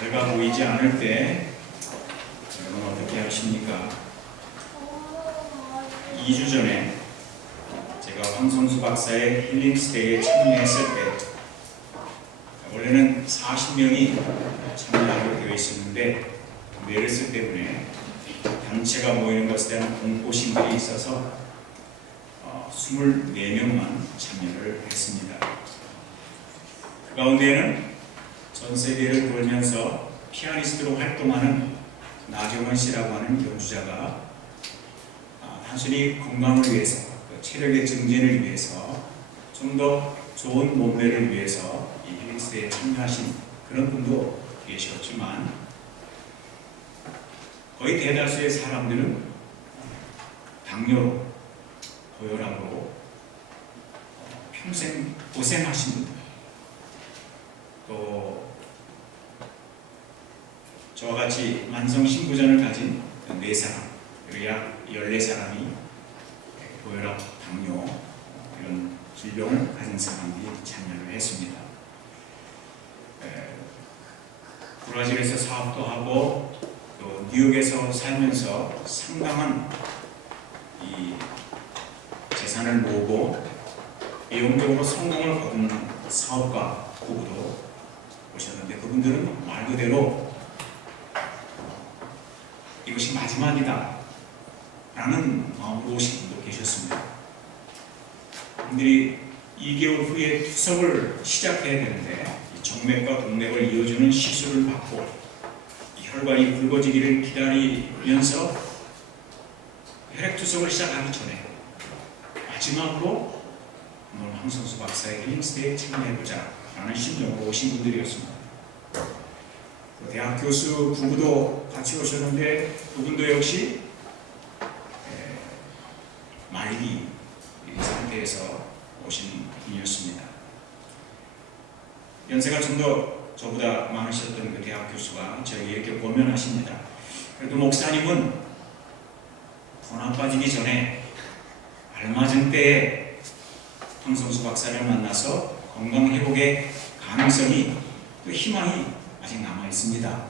별가 보이지 않을 때 여러분 어떻게 하십니까? 2주 전에 제가 황성수 박사의 힐링스테이에 참여했을 때 원래는 40명이 참여하기로 되어 있었는데 메르스 때문에 단체가 모이는 것에 대한 공포심들이 있어서 24명만 참여를 했습니다. 그 가운데에는 전 세계를 돌면서 피아니스트로 활동하는 나경원 씨라고 하는 연주자가 단순히 건강을 위해서, 체력의 증진을 위해서, 좀 더 좋은 몸매를 위해서 이 힐링스테이에 참여하신 그런 분도 계셨지만 거의 대다수의 사람들은 당뇨로, 고혈압으로 평생 고생하신 분들, 또 저와 같이 만성신부전을 가진 4사람, 그리고 약 14사람이 고혈압, 당뇨 이런 질병을 가진 사람들이 참여를 했습니다. 브라질에서 사업도 하고 또 뉴욕에서 살면서 상당한 이 재산을 모으고 비용적으로 성공을 거둔 사업가 부부도 오셨는데 그분들은 말 그대로 이것이 마지막이다 라는 마음으로 오신 분도 계셨습니다. 그분들이 2개월 후에 투석을 시작해야 되는데 정맥과 동맥을 이어주는 시술을 받고 혈관이 굵어지기를 기다리면서 혈액투석을 시작하기 전에 마지막으로 오늘 황성수 박사의 힐링스테이에 참여해보자 라는 심정으로 오신 분들이었습니다. 대학 교수 부부도 같이 오셨는데 그분도 역시 말기 상태에서 오신 분이었습니다. 연세가 좀 더 저보다 많으셨던 그 대학 교수가 저에게 이렇게 권면하십니다. 그래도 목사님은 더 나빠지기 전에 알맞은 때에 황성수 박사를 만나서 건강 회복의 가능성이 또 희망이 아직 남아 있습니다.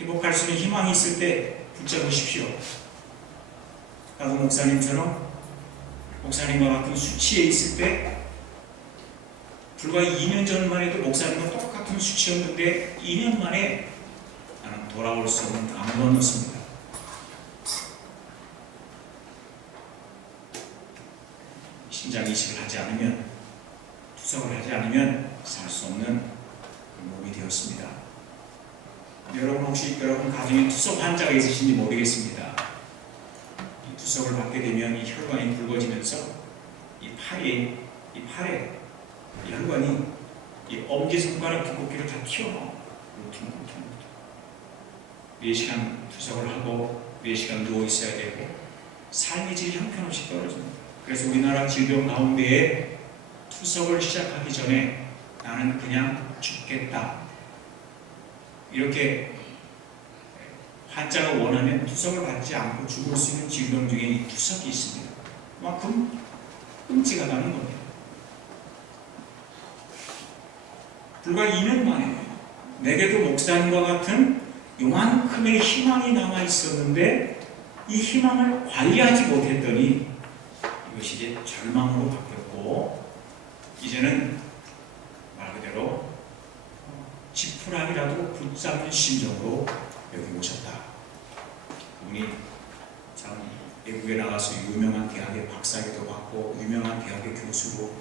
회복할 수 있는 희망이 있을 때 붙잡으십시오. 나도 목사님처럼 목사님과 같은 수치에 있을 때 불과 2년 전만 해도 목사님과 똑같은 수치였는데 2년 만에 나는 돌아올 수 없는 아무런 없습니다. 신장 이식을 하지 않으면, 투석을 하지 않으면 살 수 없는 몸이 되었습니다. 여러분 혹시 여러분 가정에 투석 환자가 있으신지 모르겠습니다. 이 투석을 받게 되면 이 혈관이 굵어지면서 이 팔에 이 혈관이 이 엄지손가락 두껍기를 다 튀어나와요. 4시간 투석을 하고 4시간 누워 있어야 되고 삶의 질이 형편없이 떨어집니다. 그래서 우리나라 질병 가운데에 투석을 시작하기 전에 나는 그냥 죽겠다 이렇게 환자가 원하면 투석을 받지 않고 죽을 수 있는 질병 중에 이 투석이 있습니다. 그만큼 끔찍하다는 겁니다. 불과 2년 만에 내게도 목사님과 같은 요만큼의 희망이 남아 있었는데 이 희망을 관리하지 못했더니 이것이 이제 절망으로 바뀌었고 이제는 말 그대로 지푸라기라도 붙잡는 심정으로 여기 오셨다. 그분이 참 외국에 나가서 유명한 대학의 박사학위도 받고 유명한 대학의 교수로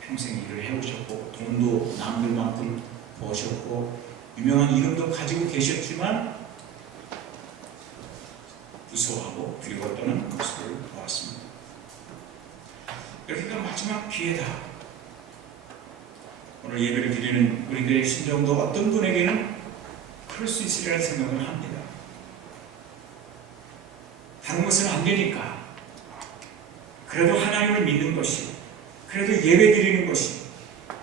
평생 일을 해오셨고 돈도 남들만큼 버셨고 유명한 이름도 가지고 계셨지만 무서워하고 두려워 떠는 모습을 보았습니다. 여기가 마지막 기회다. 오늘 예배를 드리는 우리들의 심정도 어떤 분에게는 그럴 수 있으리라는 생각을 합니다. 다른 것은 안 되니까 그래도 하나님을 믿는 것이, 그래도 예배 드리는 것이,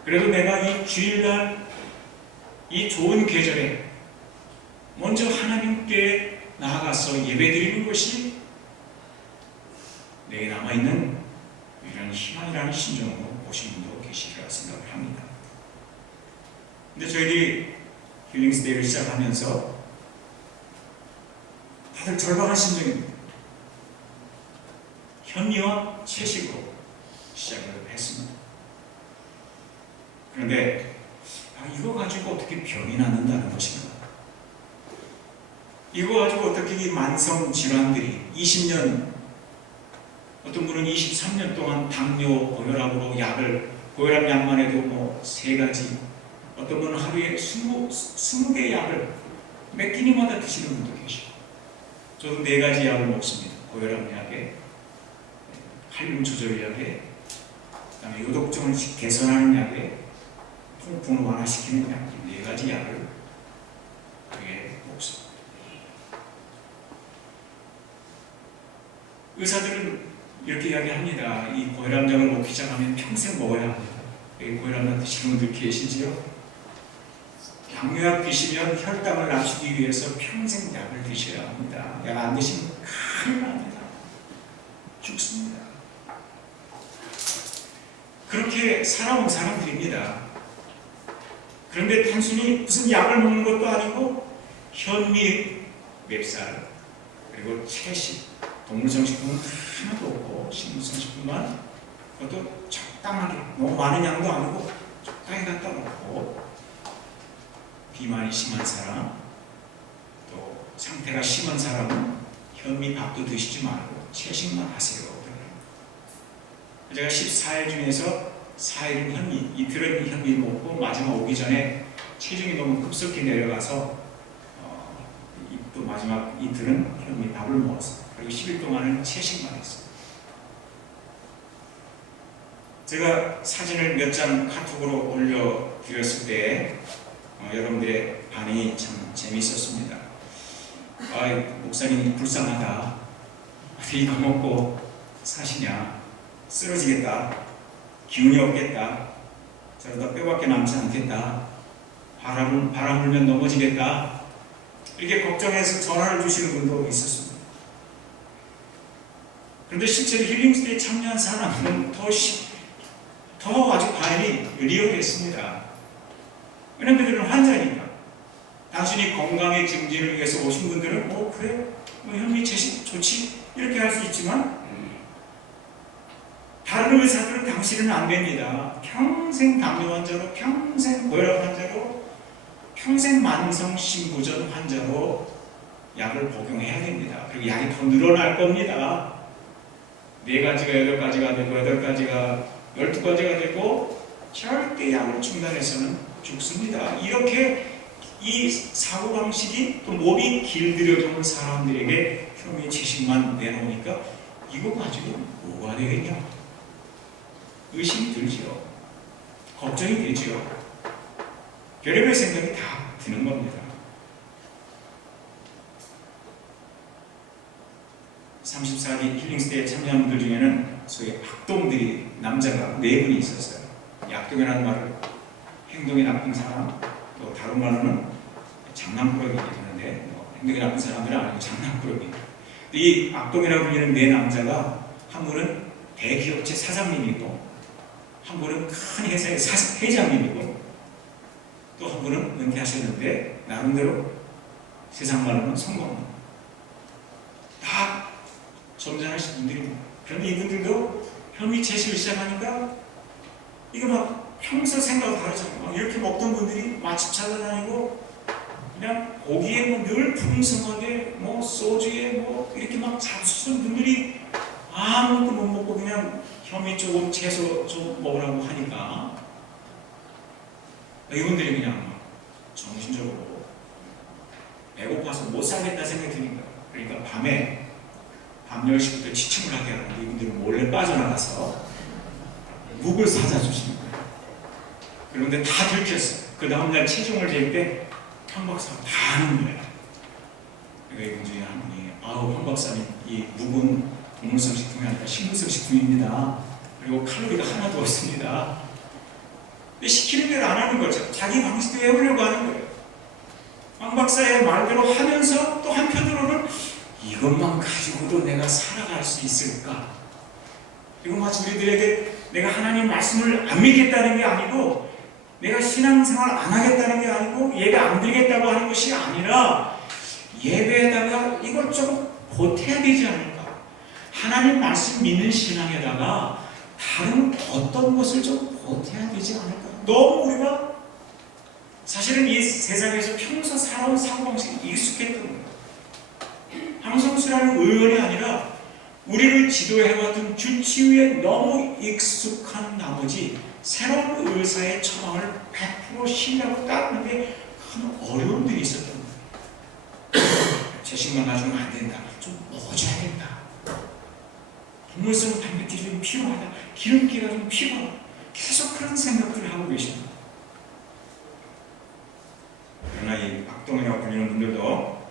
그래도 내가 이 주일날 이 좋은 계절에 먼저 하나님께 나아가서 예배 드리는 것이 내게 남아있는 이런 희망이라는 심정으로 오신 분도 계시리라 생각을 합니다. 근데 저희들이 힐링스데이를 시작하면서 다들 절박한 심정입니다. 현미와 채식으로 시작을 했습니다. 그런데 이거 가지고 어떻게 병이 낫는다는 것인가? 이거 가지고 어떻게 이 만성 질환들이 20년, 어떤 분은 23년 동안 당뇨, 고혈압으로 고혈압 약만 해도 뭐 3가지, 어떤 분은 하루에 20개의 약을 몇 끼니마다 드시는 분도 계시고, 저도 4가지 약을 먹습니다. 고혈압 약에, 칼륨 조절 약에, 그다음에 요독증을 개선하는 약에, 통풍을 완화시키는 약, 4가지 약을 그게 먹습니다. 의사들은 이렇게 이야기합니다. 이 고혈압약을 먹기 시작하면 평생 먹어야 합니다. 고혈압약 드시는 분들 계시지요? 당뇨약 드시면 혈당을 낮추기 위해서 평생 약을 드셔야 합니다. 약 안 드시면 큰일 납니다. 죽습니다. 그렇게 살아온 사람들입니다. 그런데 단순히 무슨 약을 먹는 것도 아니고 현미, 맵쌀, 그리고 채식, 동물성식품은 하나도 없고 식물성식품만 그것도 적당하게, 너무 많은 양도 아니고 적당히 갖다 놓고, 비만이 심한 사람, 또 상태가 심한 사람은 현미 밥도 드시지 말고 채식만 하세요. 제가 14일 중에서 4일은 현미, 이틀은 현미 먹고 마지막 오기 전에 체중이 너무 급속히 내려가서 또 마지막 이틀은 현미 밥을 먹었어요. 그리고 10일 동안은 채식만 했어요. 제가 사진을 몇 장 카톡으로 올려드렸을 때 여러분들의 반응이 참 재미있었습니다. 목사님 불쌍하다. 이거 먹고 사시냐? 쓰러지겠다. 기운이 없겠다. 저러다 뼈밖에 남지 않겠다. 바람 불면 넘어지겠다. 이렇게 걱정해서 전화를 주시는 분도 있었습니다. 그런데 실제로 힐링스데이에 참여한 사람은 더 아주 반응이 리얼했습니다. 왜냐면 그들은 환자니까. 단순히 건강의 증진을 위해서 오신 분들은 그래, 현미 채식 좋지, 이렇게 할 수 있지만 다른 의사들은 당신은 안 됩니다. 평생 당뇨 환자로, 평생 고혈압 환자로, 평생 만성신부전 환자로 약을 복용해야 됩니다. 그리고 약이 더 늘어날 겁니다. 4가지가 8가지가 되고 8가지가 12가지가 되고 절대 약을 중단해서는 죽습니다. 이렇게 이 사고방식이 또 몸이 길들여져온 사람들에게 현미 채식만 내놓으니까 이거 가지고 뭐가 되겠냐? 의심이 들지요. 걱정이 되지요. 별의별 생각이 다 드는 겁니다. 34기 힐링스데이에 참여한 분들 중에는 소위 악동들이 남자가 4분이 있었어요. 악동이라는 말을 행동이 나쁜 사람, 또 다른 말로는 장난꾸러기 얘기하는데 행동이 나쁜 사람들은 아니고 장난꾸러기. 이 악동이라고 불리는 4남자가 한 분은 대기업체 사장님이고, 한 분은 큰 회사의 회장님이고, 또 한 분은 은퇴하셨는데 나름대로 세상 말로는 성공. 다 점잖으신 분들입니다. 그런데 이분들도 현미 채식을 시작하니까 이거 막 평소 생각과 다르잖아요. 이렇게 먹던 분들이 맛집 찾아다니고 그냥 고기에 늘 풍성하게 소주에 이렇게 막 잡수던 분들이 아무것도 못 먹고 그냥 현미 조금 채소 좀 먹으라고 하니까 이분들이 그냥 정신적으로 배고파서 못 살겠다 생각이 드니까, 그러니까 밤 10시부터 지침을 하게 하는데 이분들은 몰래 빠져나가서 묵을 사다 주시는 거예요. 그런데 다 들켰어요. 그 다음날 체중을 잴 때 황 박사가 다 하는 거예요. 그러니까 이분 중에 한 분이 황 박사님, 이 묵은 동물성 식품이 아니라 식물성 식품입니다. 그리고 칼로리가 하나도 없습니다. 근데 시키는 대로 안 하는 거죠. 자기 방식대로 해보려고 하는 거예요. 황 박사의 말대로 하면서 또 한편으로는 이것만 가지고도 내가 살아갈 수 있을까? 이거 마치 우리들에게 내가 하나님 말씀을 안 믿겠다는 게 아니고 내가 신앙생활 안 하겠다는 게 아니고 예배 안 드리겠다고 하는 것이 아니라 예배에다가 이걸 좀 보태야 되지 않을까? 하나님 말씀 믿는 신앙에다가 다른 어떤 것을 좀 보태야 되지 않을까? 너무 우리가 사실은 이 세상에서 평소 살아온 사고방식이 익숙했던 거예요. 황성수라는 의원이 아니라 우리를 지도해왔던 주치의에 너무 익숙한 나머지 새로운 의사의 처방을 100% 신뢰하고 따르는 데 큰 어려움들이 있었던 거예요. 채식만 가지고는 안 된다. 좀 먹어줘야 된다. 동물성 단백질이 좀 필요하다. 기름기가 좀 필요하다. 계속 그런 생각들을 하고 계십니다. 그러나 이 악동이라고 불리는 분들도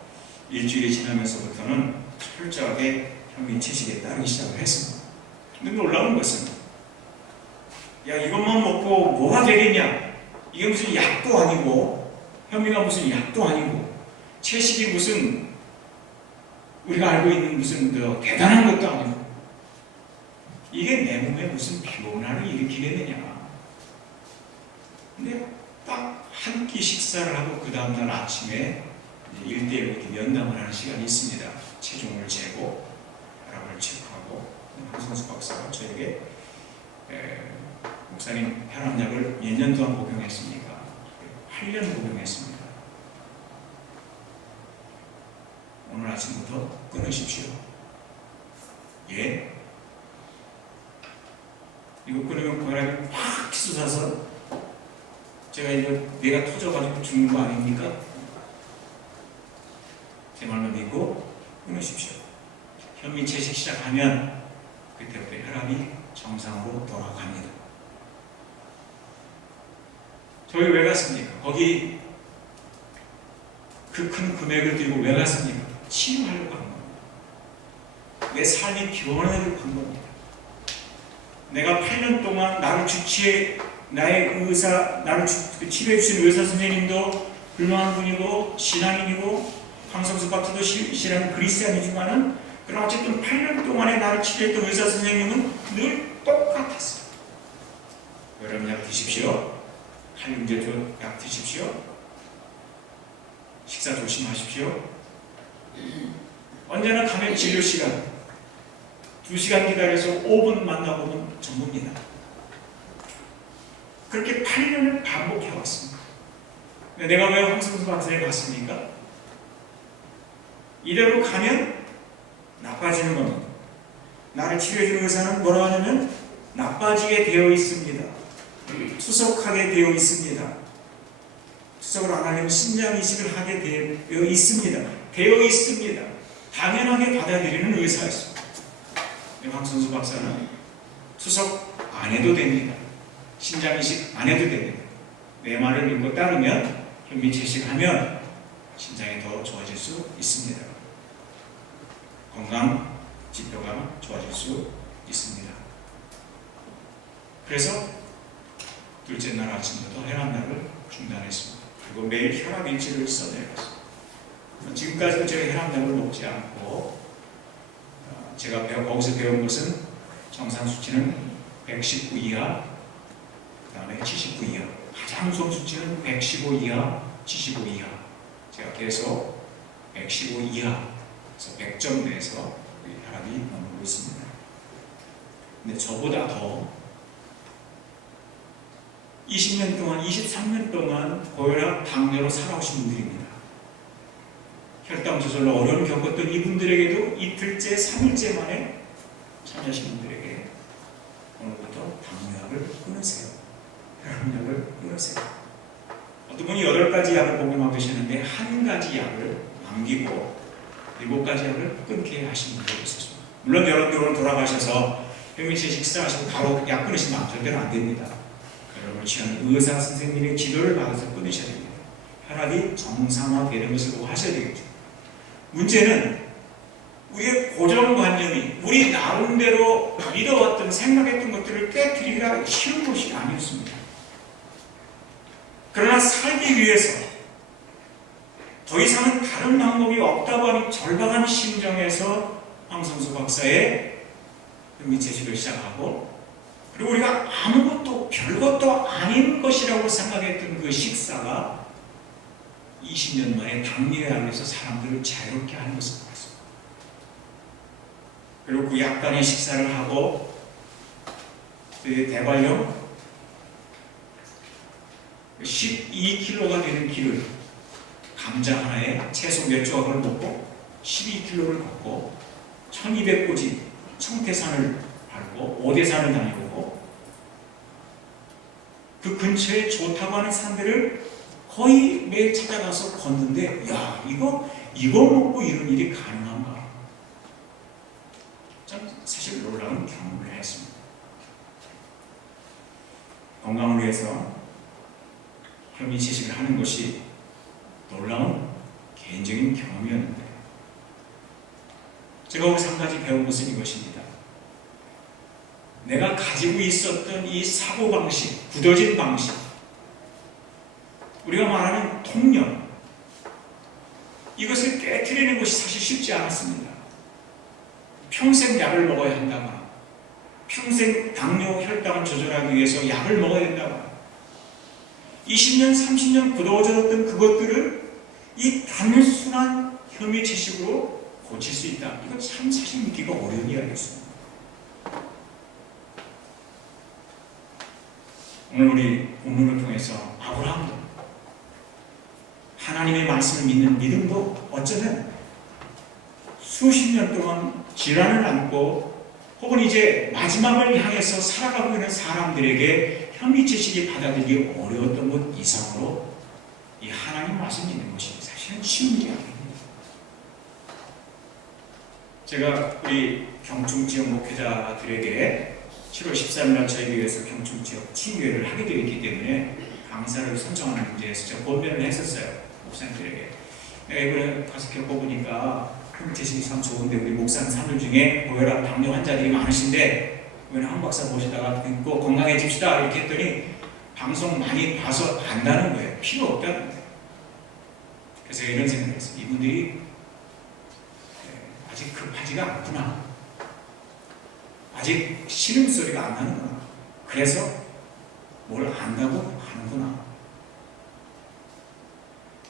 일주일이 지나면서부터는 철저하게 현미 채식에 따르기 시작을 했습니다. 근데 놀라운 것은 야 이것만 먹고 뭐가 되겠냐? 이게 무슨 약도 아니고 현미가 무슨 약도 아니고 채식이 무슨 우리가 알고 있는 무슨 대단한 것도 아니고 이게 내 몸에 무슨 변화를 일으키겠느냐? 근데 딱 한 끼 식사를 하고 그 다음날 아침에 1대1로 이렇게 면담을 하는 시간이 있습니다. 체중을 재고 혈압을 체크하고 황성수 박사가 저에게 목사님 혈압약을 몇 년 동안 복용했습니까? 8년 복용했습니다. 오늘 아침부터 끊으십시오. 예? 이거 끊으면 혈압이 팍 솟아서 제가 이제 뇌가 터져가지고 죽는 거 아닙니까? 제 말만 믿고 끊으십시오. 현미 채식 시작하면 그때부터 혈압이 정상으로 돌아갑니다. 저희 왜 갔습니까? 거기 그 큰 금액을 들고 왜 갔습니까? 치유하려고 한 겁니다. 내 삶이 변화되려고 한 겁니다. 내가 8년 동안 나를 주치해 나의 의사, 나를 치료해 주신 의사 선생님도 훌륭한 분이고 신앙인이고 황성수 박사도 신앙 그리스도인이지만은 그럼 어쨌든 8년 동안에 나를 치료했던 의사 선생님은 늘 똑같았어요. 여러분 약 드십시오. 칼륨제조 약 드십시오. 식사 조심하십시오. 언제나 가면 진료 시간 2시간 기다려서 5분 만나보면 전부입니다. 그렇게 8년을 반복해왔습니다. 내가 왜 황성수 박사에 갔습니까? 이대로 가면 나빠지는 겁니다. 나를 치료해주는 의사는 뭐라고 하냐면 나빠지게 되어 있습니다. 투석하게 되어 있습니다. 투석을 안 하려면 신장 이식을 하게 되어 있습니다. 되어 있습니다. 당연하게 받아들이는 의사였습니다. 황성수 박사는 투석 안 해도 됩니다. 신장 이식 안 해도 됩니다. 내 말을 믿고 따르면 현미 채식하면 신장이 더 좋아질 수 있습니다. 건강 지표가 좋아질 수 있습니다. 그래서 둘째 날 아침부터 혈압약을 중단했습니다. 그리고 매일 혈압 일지를 써내렸습니다. 지금까지도 제가 혈압약을 먹지 않고 제가 거기서 배운 것은 정상 수치는 119 이하, 그 다음에 79 이하, 가장 좋은 수치는 115 이하, 75 이하. 제가 계속 115 이하, 그래서 100점 내에서 혈압이 머물고 있습니다. 근데 저보다 더 20년 동안, 23년 동안 고혈압, 당뇨로 살아오신 분들입니다. 혈당 조절로 어려움을 겪었던 이분들에게도 이틀째, 3일째 만에 참여하신 분들에게 오늘부터 당뇨약을 끊으세요. 혈압약을 끊으세요. 어떤 분이 8가지 약을 복용하고 계시는데 한 가지 약을 남기고 7가지 약을 끊게 하신 분들이 있었습니다. 물론 여러분들은 돌아가셔서 현미채 식사하시고 바로 약 끊으시면 절대로 안 됩니다. 여러분을 취한 의사 선생님의 지도를 받아서 끊으셔야 됩니다. 혈압이 정상화되는 것을 보고 하셔야 되겠죠. 문제는 우리의 고정관념이 우리 나름대로 믿어왔던 생각했던 것들을 깨뜨리기가 쉬운 것이 아니었습니다. 그러나 살기 위해서 더 이상은 다른 방법이 없다고 하는 절박한 심정에서 황성수 박사의 현미채식을 시작하고 그리고 우리가 아무것도 별것도 아닌 것이라고 생각했던 그 식사가 20년 만에 당뇨약에서 사람들을 자유롭게 하는 것을 봤습니다. 그리고 그 약간의 식사를 하고 대관령 12kg가 되는 길을 감자 하나에 채소 몇 조각을 먹고 12km를 걷고 1200고지 청태산을 밟고 오대산을 다니고 그 근처에 좋다고 하는 산들을 거의 매일 찾아가서 걷는데 야 이거 먹고 이런 일이 가능한가? 전 사실 놀라운 경험을 했습니다. 건강을 위해서 현미채식을 하는 것이 놀라운 개인적인 경험이었는데 제가 오늘 한 가지 배운 것은 이것입니다. 내가 가지고 있었던 이 사고방식, 굳어진 방식, 우리가 말하는 통념, 이것을 깨트리는 것이 사실 쉽지 않았습니다. 평생 약을 먹어야 한다거나 평생 당뇨 혈당을 조절하기 위해서 약을 먹어야 된다거나 20년, 30년 굳어졌던 그것들을 이 단순한 현미채식으로 고칠 수 있다. 이건 참 사실 믿기가 어려운 이야기였습니다. 오늘 우리 본문을 통해서 아브라함도 하나님의 말씀을 믿는 믿음도 어쩌면 수십 년 동안 질환을 안고 혹은 이제 마지막을 향해서 살아가고 있는 사람들에게 현미채식이 받아들이기 어려웠던 것 이상으로 이 하나님 말씀 믿는 것이 사실은 쉬운 일이 아닙니다. 제가 우리 경충 지역 목회자들에게 7월 13일 저희 교회에서 경충 지역 치유회를 하게 되어 있기 때문에 강사를 선정하는 문제에서 제가 권면을 했었어요. 목사님들에게. 내가 이번에 가서 겪어보니까 현미채식이 참 좋은데 우리 목사님 사람들 중에 고혈압 당뇨 환자들이 많으신데 이번에 한 박사 모시다가 꼭 건강해집시다 이렇게 했더니 방송 많이 봐서 안다는 거예요. 필요 없다는 거예요. 그래서 제가 이런 생각을 했어요. 이분들이 아직 급하지가 않구나. 아직 신음소리가 안 나는구나. 그래서 뭘 안다고 하는구나.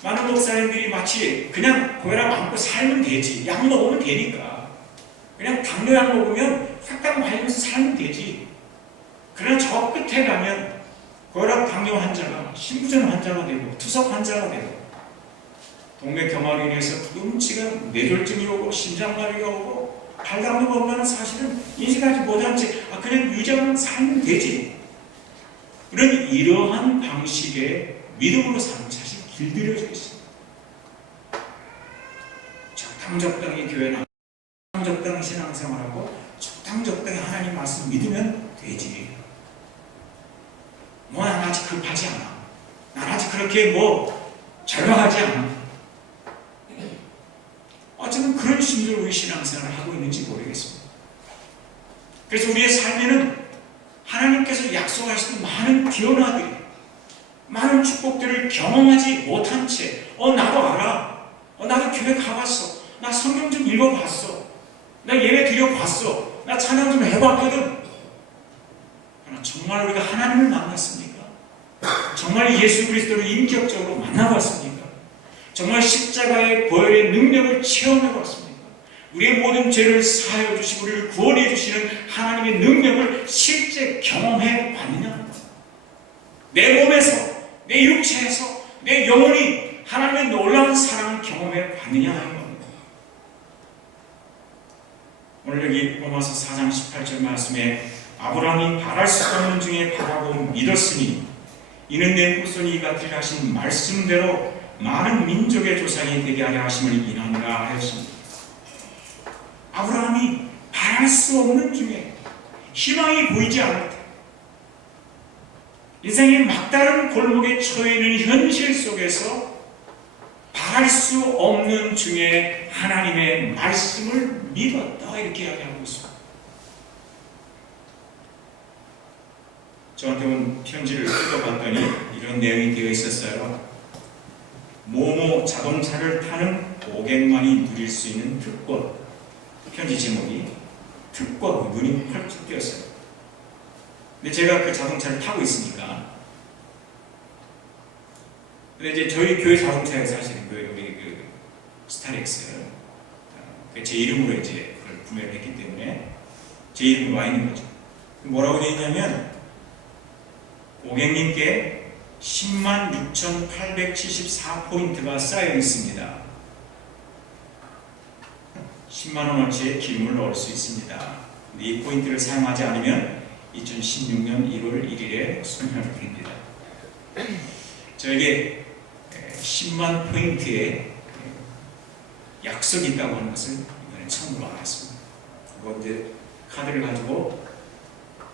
많은 목사님들이 마치 그냥 고혈압 안고 살면 되지. 약 먹으면 되니까. 그냥 당뇨약 먹으면 혈당 관리면서 살면 되지. 그러나 저 끝에 가면 고혈압 당뇨 환자가 심부전 환자가 되고 투석 환자가 되고 동맥경화로 인해서 음치가 뇌졸중이 오고 심장마비가 오고 발당도가 온다는 사실은 인식하지 못한 채 그냥 유지하면 살면 되지. 그런 이러한 방식의 믿음으로 사는 사실 길들여져 있습니다. 적당히 교회 나가고 적당히 신앙생활하고 적당히 하나님 말씀 믿으면 되지. 난 아직 급하지 않아. 난 아직 그렇게 절망하지 않아. 어쩌면 그런 심리로 우리 신앙생활을 하고 있는지 모르겠습니다. 그래서 우리의 삶에는 하나님께서 약속하시는 많은 변화들이, 많은 축복들을 경험하지 못한 채 나도 알아. 나도 교회 가봤어. 나 성경 좀 읽어봤어. 나 예배 드려봤어. 나 찬양 좀 해봤거든. 그러나 정말 우리가 하나님을 만났습니까? 정말 예수 그리스도를 인격적으로 만나봤습니까? 정말 십자가의 보혈의 능력을 체험해봤습니까? 우리의 모든 죄를 사하여 주시고 우리를 구원해 주시는 하나님의 능력을 실제 경험해 봤느냐? 내 몸에서, 내 육체에서, 내 영혼이 하나님의 놀라운 사랑을 경험해 봤느냐 하는 겁니다. 오늘 여기 로마서 4장 18절 말씀에 아브라함이 바랄 수 없는 중에 바라고 믿었으니 이는 내 후손이 같으리라 하신 말씀대로 많은 민족의 조상이 되게 하려 하심을 인하니라 하였습니다. 아브라함이 바랄 수 없는 중에 희망이 보이지 않을 때 인생의 막다른 골목에 처해 있는 현실 속에서 바랄 수 없는 중에 하나님의 말씀을 믿었다 이렇게 이야기하고 있습니다. 저한테 온 편지를 읽어봤더니 이런 내용이 되어 있었어요. 모모 자동차를 타는 고객만이 누릴 수 있는 특권. 편지 제목이 특권. 눈이 펄쩍 띄었어요. 근데 제가 그 자동차를 타고 있으니까. 근데 이제 저희 교회 자동차에 사실은 우리 스타렉스 제 이름으로 이제 그걸 구매를 했기 때문에 제 이름으로 와 있는 거죠. 뭐라고 되어 있냐면 고객님께 106,874포인트가 쌓여 있습니다. 10만원어치의 기름을 넣을 수 있습니다. 근데 이 포인트를 사용하지 않으면 2016년 1월 1일에 소멸됩니다. 저에게 10만 포인트의 약속이 있다고 하는 것을 이번에 처음으로 알았습니다. 그거 이제 카드를 가지고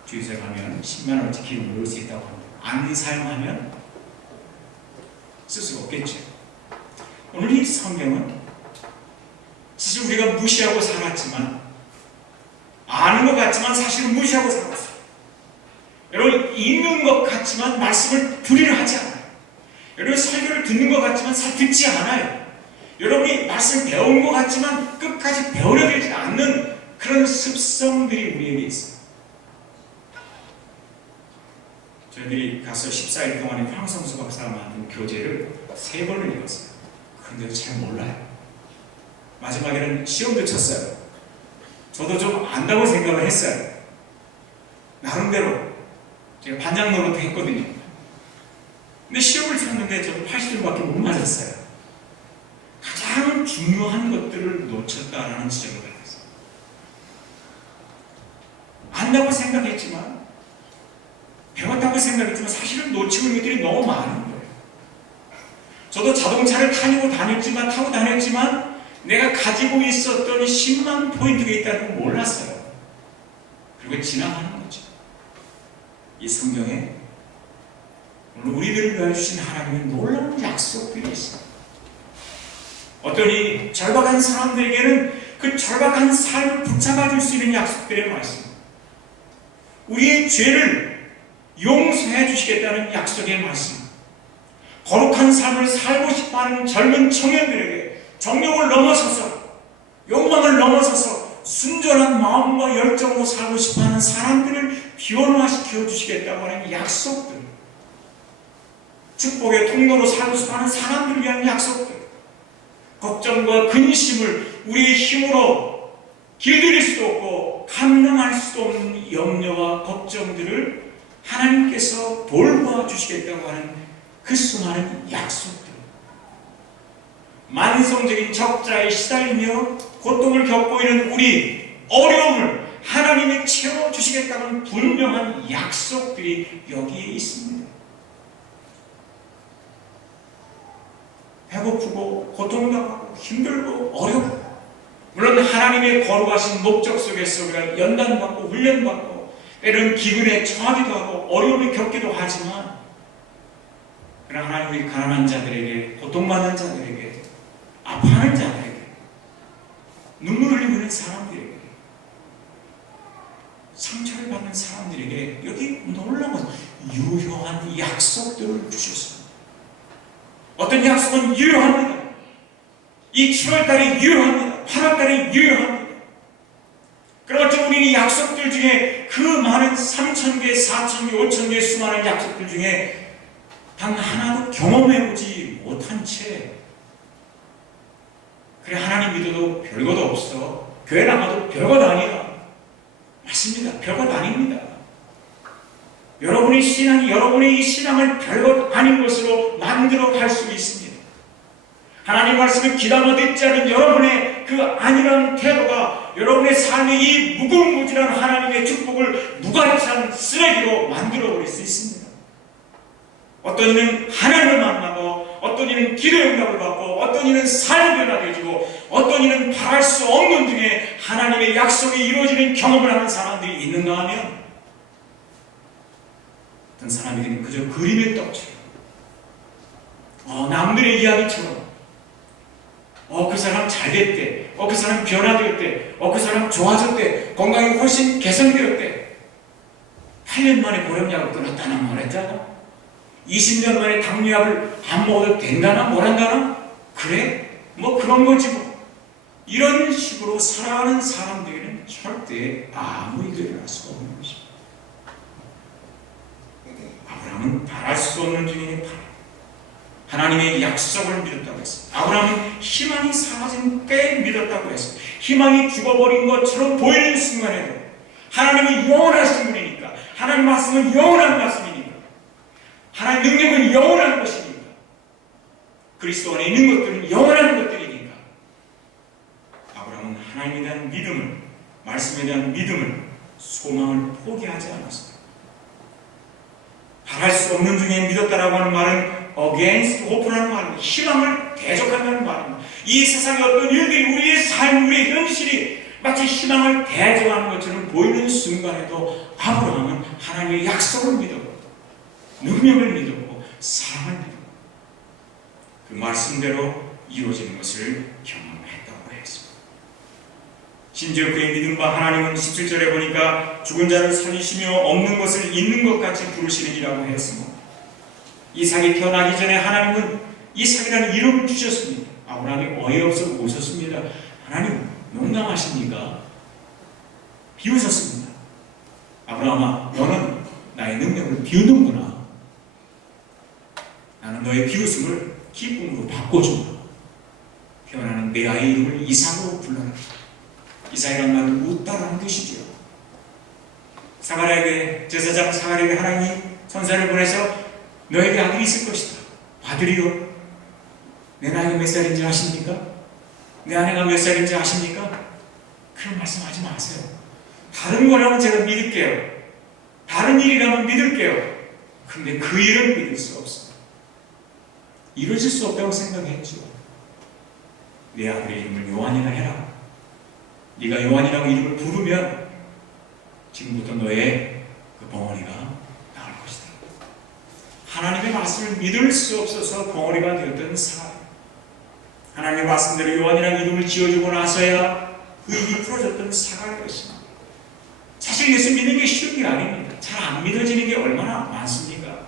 주유소에 가면 10만원어치 기름을 넣을 수 있다고 합니다. 안 사용하면 쓸 수가 없겠죠. 오늘 이 성경은 사실 우리가 무시하고 살았지만, 아는 것 같지만 사실은 무시하고 살았어요. 여러분, 읽는 것 같지만 말씀을 분리를 하지 않아요. 여러분, 설교를 듣는 것 같지만 잘 듣지 않아요. 여러분이 말씀을 배운 것 같지만 끝까지 배우려들지 않는 그런 습성들이 우리에게 있어요. 저희들이 가서 14일 동안에 황성수 박사가 만든 교재를 3번을 읽었어요. 그런데도 잘 몰라요. 마지막에는 시험도 쳤어요. 저도 좀 안다고 생각을 했어요. 나름대로 제가 반장 노릇도 했거든요. 근데 시험을 쳤는데 저도 80점밖에 못 맞았어요. 가장 중요한 것들을 놓쳤다라는 지적을 받았어요. 안다고 생각했지만, 배웠다고 생각했지만 사실은 놓치고 있는 것들이 너무 많은 거예요. 저도 자동차를 타고 다녔지만 내가 가지고 있었던 10만 포인트가 있다는 걸 몰랐어요. 그리고 지나가는 거죠. 이 성경에 오늘 우리들을 위하여 주신 하나님의 놀라운 약속들이 있어요. 어떠니 절박한 사람들에게는 그 절박한 삶을 붙잡아 줄 수 있는 약속들의 말씀, 우리의 죄를 용서해 주시겠다는 약속의 말씀, 거룩한 삶을 살고 싶어하는 젊은 청년들에게 정욕을 넘어서서, 욕망을 넘어서서 순전한 마음과 열정으로 살고 싶어하는 사람들을 변화시켜 주시겠다고 하는 약속들, 축복의 통로로 살고 싶어하는 사람들을 위한 약속들, 걱정과 근심을 우리의 힘으로 길들일 수도 없고 감당할 수도 없는 염려와 걱정들을 하나님께서 돌보아 주시겠다고 하는 그 수많은 약속들, 만성적인 적자에 시달리며 고통을 겪고 있는 우리 어려움을 하나님이 채워주시겠다는 분명한 약속들이 여기에 있습니다. 배고프고 고통당하고 힘들고 어렵고, 물론 하나님의 거룩하신 목적 속에서 우리가 연단받고 훈련받고 때로는 기근에 처하기도 하고 어려움을 겪기도 하지만, 그러나 하나님이 가난한 자들에게, 고통받는 자들에게, 아파하는 자들에게, 눈물 흘리고 있는 사람들에게, 상처를 받는 사람들에게 여기 놀라운 유효한 약속들을 주셨습니다. 어떤 약속은 유효합니다. 이 7월달에 유효합니다. 8월달에 유효합니다. 그렇죠. 우리는 이 약속들 중에 그 많은 3,000개, 4,000개, 5,000개 수많은 약속들 중에 단 하나도 경험해보지 못한 채, 그래 하나님 믿어도 별것 없어, 교회 나가도 별것 아니야. 맞습니다. 별것 아닙니다. 여러분의 신앙이 여러분의 이 신앙을 별것 아닌 것으로 만들어 갈 수 있습니다. 하나님 말씀을 귀담아 듣지 않은 여러분의 그 안일한 태도가 여러분의 삶의 이 무궁무진한 하나님의 축복을 무가치한 쓰레기로 만들어 버릴 수 있습니다. 어떤 이는 하나님을 만나고, 어떤 이는 기도의 응답을 받고, 어떤 이는 삶이 변화되어지고, 어떤 이는 바랄 수 없는 중에 하나님의 약속이 이루어지는 경험을 하는 사람들이 있는가 하면, 어떤 사람에게는 그저 그림의 떡처럼, 남들의 이야기처럼, 그 사람 잘 됐대, 그 사람 변화되었대, 그 사람 좋아졌대, 건강이 훨씬 개선되었대, 8년 만에 고령약을 끊었다나 뭐랬잖아, 20년 만에 당뇨약을 안 먹어도 된다나 뭐란다나, 그래? 뭐 그런 거지 뭐. 이런 식으로 살아가는 사람들에게는 절대 아무 일도 일어날 수가 없는 것입니다. 아브라함은 바랄 수 없는 중에 하나님의 약속을 믿었다고 했습니다. 아브라함은 희망이 사라진 때 믿었다고 했습니다. 희망이 죽어버린 것처럼 보이는 순간에도 하나님은 영원하신 분이니까, 하나님 말씀은 영원한 말씀이니까, 하나님 능력은 영원한 것이니까, 그리스도 안에 있는 것들은 영원한 것들이니까 아브라함은 하나님에 대한 믿음을, 말씀에 대한 믿음을, 소망을 포기하지 않았습니다. 바랄 수 없는 중에 믿었다라고 하는 말은 against hope라는 말입니다. 희망을 대적한다는 말입니다. 이 세상의 어떤 일들이 우리의 삶, 우리의 현실이 마치 희망을 대적하는 것처럼 보이는 순간에도 아브라함은 하나님의 약속을 믿었고, 능력을 믿었고, 사랑을 믿었고, 그 말씀대로 이루어지는 것을 경험했다고 했습니다. 심지어 그의 믿음과 하나님은 17절에 보니까 죽은 자를 살리시며 없는 것을 있는 것 같이 부르시느니라고 했습니다. 이삭이 태어나기 전에 하나님은 이삭이라는 이름을 주셨습니다. 아브라함이 어이없어 웃었습니다. 하나님 농담하십니까? 비웃었습니다. 아브라함아, 너는 나의 능력을 비웃는구나. 나는 너의 비웃음을 기쁨으로 바꿔주마. 태어나는 내 아이 이름을 이삭으로 불러라. 이삭이란 말은 웃다라는 뜻이죠. 사가랴에게, 제사장 사가랴에게 하나님이 천사를 보내서 너에게 아들이 있을 것이다. 아들이요? 내 나이가 몇 살인지 아십니까? 내 아내가 몇 살인지 아십니까? 그런 말씀하지 마세요. 다른 거라면 제가 믿을게요. 다른 일이라면 믿을게요. 근데 그 일은 믿을 수 없습니다. 이루어질 수 없다고 생각했죠. 내 아들의 이름을 요한이라 해라. 네가 요한이라고 이름을 부르면 지금부터 너의 그 벙어리가 나올 것이다. 하나님의 말씀을 믿을 수 없어서 벙어리가 되었던 사람, 하나님의 말씀대로 요한이라는 이름을 지어주고 나서야 그 입이 풀어졌던 사가랴였습니다. 사실 예수 믿는 게 쉬운 게 아닙니다. 잘 안 믿어지는 게 얼마나 많습니까?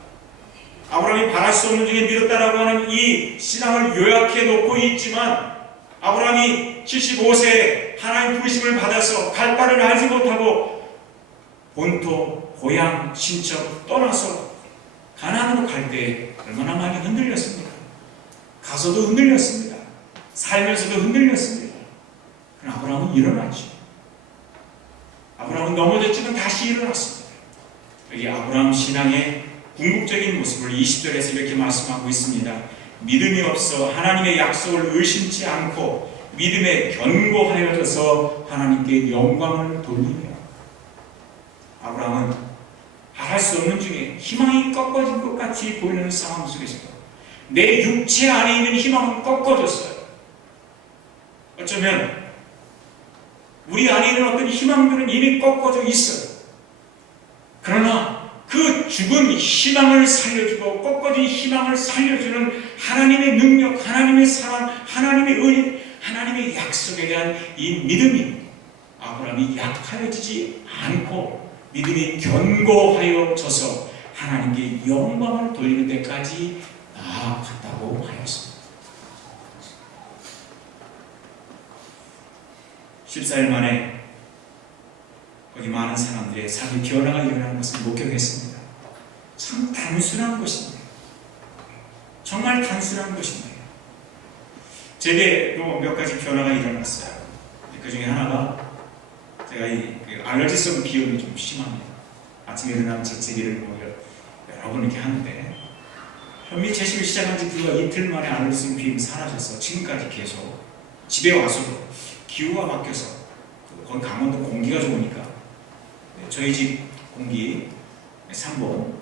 아브라함이 바랄 수 없는 중에 믿었다라고 하는 이 신앙을 요약해 놓고 있지만, 아브라함이 75세에 하나님 부르심을 받아서 갈 바를 알지 못하고 본토, 고향, 친척 떠나서 가나안으로 갈 때 얼마나 많이 흔들렸습니까? 가서도 흔들렸습니다. 살면서도 흔들렸습니다. 그러나 아브라함은 일어났죠. 아브라함은 넘어졌지만 다시 일어났습니다. 여기 아브라함 신앙의 궁극적인 모습을 20절에서 이렇게 말씀하고 있습니다. 믿음이 없어 하나님의 약속을 의심치 않고 믿음에 견고하여져서 하나님께 영광을 돌리며. 아브라함은 바랄 수 없는 중에 희망이 꺾어진 것 같이 보이는 상황 속에서도 내 육체 안에 있는 희망은 꺾어졌어요. 어쩌면 우리 안에 있는 어떤 희망들은 이미 꺾어져 있어요. 그러나 그 죽은 희망을 살려주고 꺾어진 희망을 살려주는 하나님의 능력, 하나님의 사랑, 하나님의 은혜, 하나님의 약속에 대한 이 믿음이 아브라함이 약하여지지 않고 믿음이 견고하여져서 하나님께 영광을 돌리는 데까지 나아갔다고 하였습니다. 14일 만에 거기 많은 사람들의 삶의 변화가 일어나는 것을 목격했습니다. 참 단순한 것입니다. 정말 단순한 것입니다. 제게도 몇 가지 변화가 일어났어요. 그 중에 하나가 제가 이 알러지성 비염이 좀 심합니다. 아침에 일어나면 재채기를 여러 번 이렇게 하는데 현미 채식을 시작한 지 불과 이틀 만에 알러지성 비염이 사라져서 지금까지 계속 집에 와서도 기후가 바뀌어서 거기 강원도 공기가 좋으니까 저희 집 공기 3번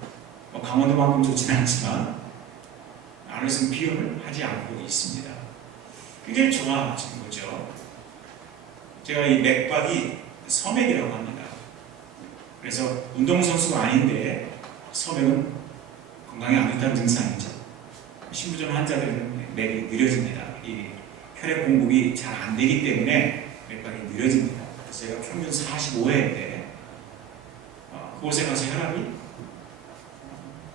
강원도만큼 좋지는 않지만 알러지성 비염을 하지 않고 있습니다. 굉장히 좋아지는 거죠. 제가 이 맥박이 서맥이라고 합니다. 그래서 운동선수가 아닌데 서맥은 건강에 안 좋다는 증상이죠. 신부전 환자들은 맥이 느려집니다. 이 혈액 공급이 잘 안 되기 때문에 맥박이 느려집니다. 그래서 제가 평균 45회인데 그곳에 가서 혈압이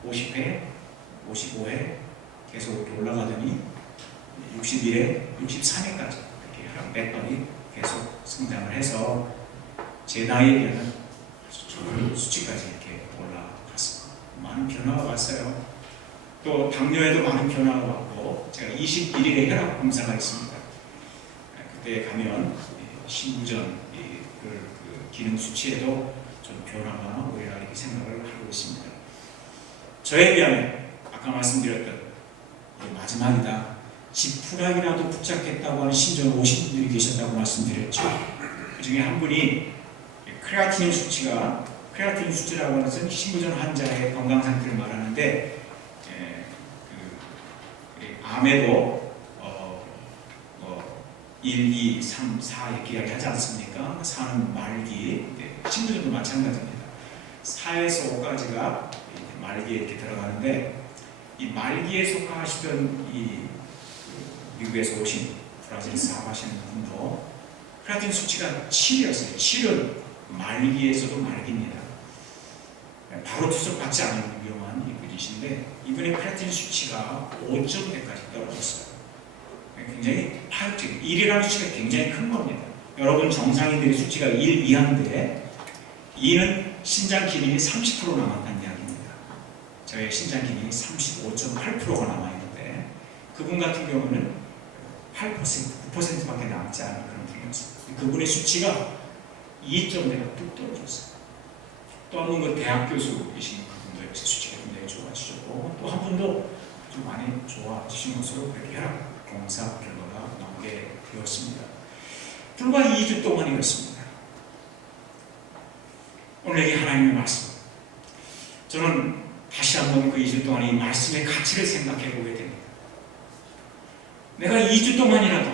50회, 55회 계속 이렇게 올라가더니 61회, 63회까지 이렇게 혈압 맥박이 계속 성장을 해서 제 나이에 비하면 아주 좋은 수치까지 이렇게 올라갔습니다. 많은 변화가 왔어요. 또 당뇨에도 많은 변화가 왔고, 제가 21일에 혈압 검사가 있습니다. 그때 가면 신부전 그 기능 수치에도 좀 변화가 오리라 이렇게 생각을 하고 있습니다. 저에 비하면 아까 말씀드렸던 마지막이다, 지푸라기라도 붙잡겠다고 하는 신전 오신 분들이 계셨다고 말씀드렸죠. 그 중에 한 분이 크레아틴인 수치라고 하는 것은 신부전 환자의 건강 상태를 말하는데, 암에도 1, 2, 3, 4 이렇게 이야기하지 않습니까? 4는 말기, 신부전도 마찬가지입니다. 4에서 5까지가 말기에 이렇게 들어가는데, 이 말기에 속하시던 미국에서 오신 브라질에서 사업하시는 분도 크레아틴 수치가 7이었어요. 7은 말기에서도 말기입니다. 바로 투석받지 않은 위험한 이분이신데, 이분의 크레아틴 수치가 5점대까지 떨어졌어요. 굉장히 파격적인, 1이라는 수치가 굉장히 큰 겁니다. 여러분 정상인들의 수치가 1 이하인데 2는 신장 기능이 30% 남았다는 이야기입니다. 저의 신장 기능이 35.8%가 남아있는데, 그분 같은 경우는 8%, 9%밖에 남지 않은 그런 분이었습니다. 그분의 수치가 2점대가 뚝 떨어졌어요. 또 한 분, 그 대학 교수이신 그분도 역시 수치가 굉장히 좋아지셨고, 또 한 분도 좀 많이 좋아지신 것으로 그렇게 혈압 검사 결과가 나오게 되었습니다. 불과 2주 동안이었습니다. 오늘 여기 하나님의 말씀, 저는 다시 한번 그 2주 동안 이 말씀의 가치를 생각해 보게 됩니다. 내가 2주 동안이라도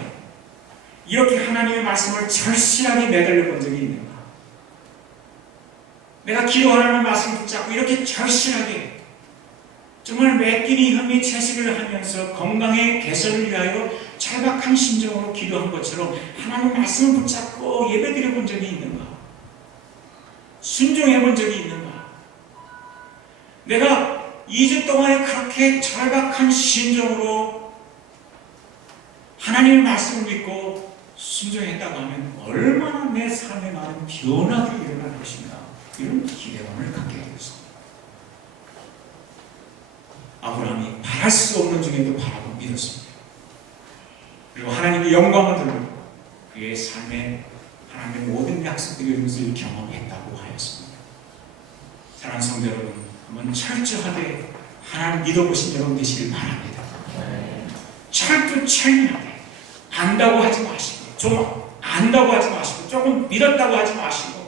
이렇게 하나님의 말씀을 절실하게 매달려 본 적이 있는가? 내가 기도하는 말씀을 붙잡고 이렇게 절실하게 정말 매 끼니 흠이 채식을 하면서 건강의 개선을 위하여 절박한 심정으로 기도한 것처럼 하나님 말씀을 붙잡고 예배드려 본 적이 있는가? 순종해 본 적이 있는가? 내가 2주 동안에 그렇게 절박한 심정으로 하나님의 말씀을 믿고 순종했다고 하면 얼마나 내 삶에 많은 변화가 일어날 것인가, 이런 기대감을 갖게 되었습니다. 아브라함이 바랄 수 없는 중에도 바라고 믿었습니다. 그리고 하나님의 영광을 들고 그의 삶에 하나님의 모든 약속들의 것을 경험했다고 하였습니다. 사랑하는 성도 여러분, 한번 철저하게 하나님 믿어보신 여러분 되시길 바랍니다. 철두철미하게 안다고 하지 마시고, 좀 안다고 하지 마시고, 조금 믿었다고 하지 마시고,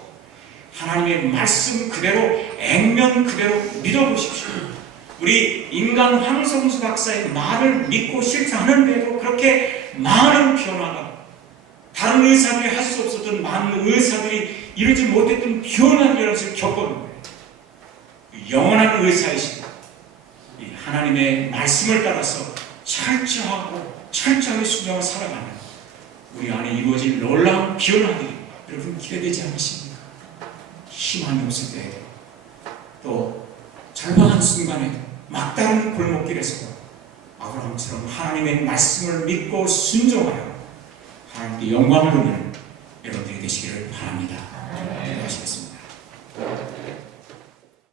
하나님의 말씀 그대로, 액면 그대로 믿어보십시오. 우리 인간 황성수 박사의 말을 믿고 실천하는데도 그렇게 많은 변화가, 다른 의사들이 할 수 없었던 많은 의사들이 이루지 못했던 변화를 여러분을 겪었는데, 영원한 의사이신 하나님의 말씀을 따라서 철저하게 순종하고 살아가는 우리 안에 이루어질 놀라운 변화들이 여러분 기대되지 않으십니까? 희망이 없을 때에도, 또 절박한 순간에도, 막다른 골목길에서도 아브라함처럼 하나님의 말씀을 믿고 순종하여 하나님께 영광을 돌리는 여러분들이 되시기를 바랍니다. 기도하시겠습니다.